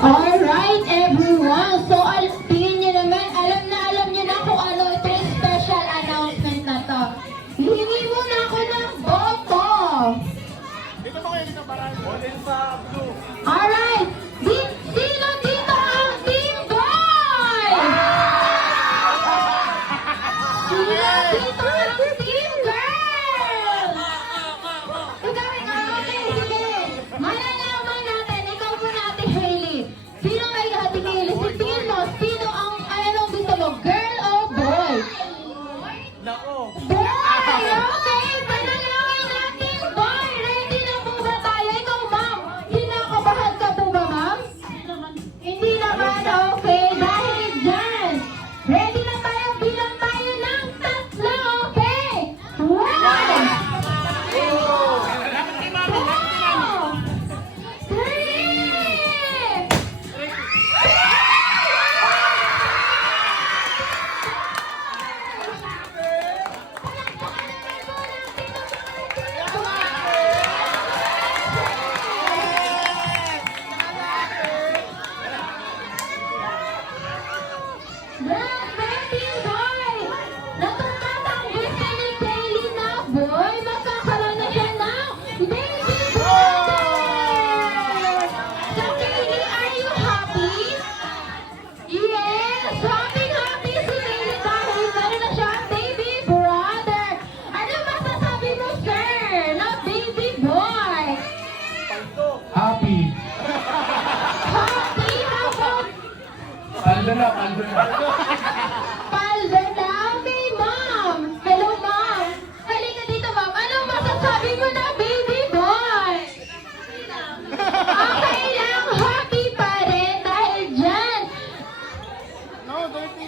Alright, everyone. So, tingin nyo naman, alam nyo na kung ano itong special announcement na to. Hihingi muna ako ng boto. Dito mo kayo dito para all sa blue. Alright, sino dito ang Team Boy? Sino dito ang Team Girl? Ikaw, okay, sige. Malalaman natin, ikaw muna Ate Hailey. Sino kay Ate Hailey? Tingin mo, sino ang, anong gusto mo, girl o boy? Nako. Boy! Okay, panalangin natin, boy! Ready na po ba tayo? Ikaw, ma'am, kinakabahan ka po ba, ma'am? Hindi naman, okay. Dahil dyan, ready na tayo, bilang tayo ng tatlo, okay? One! Two! Three! Happy. Paldo na, paldo na. Paldanami, ma'am! Hello, ma'am! Halika dito, ma'am. Anong masasabi mo na, baby boy? Okay lang, happy pa rin dahil dyan. No, dirty.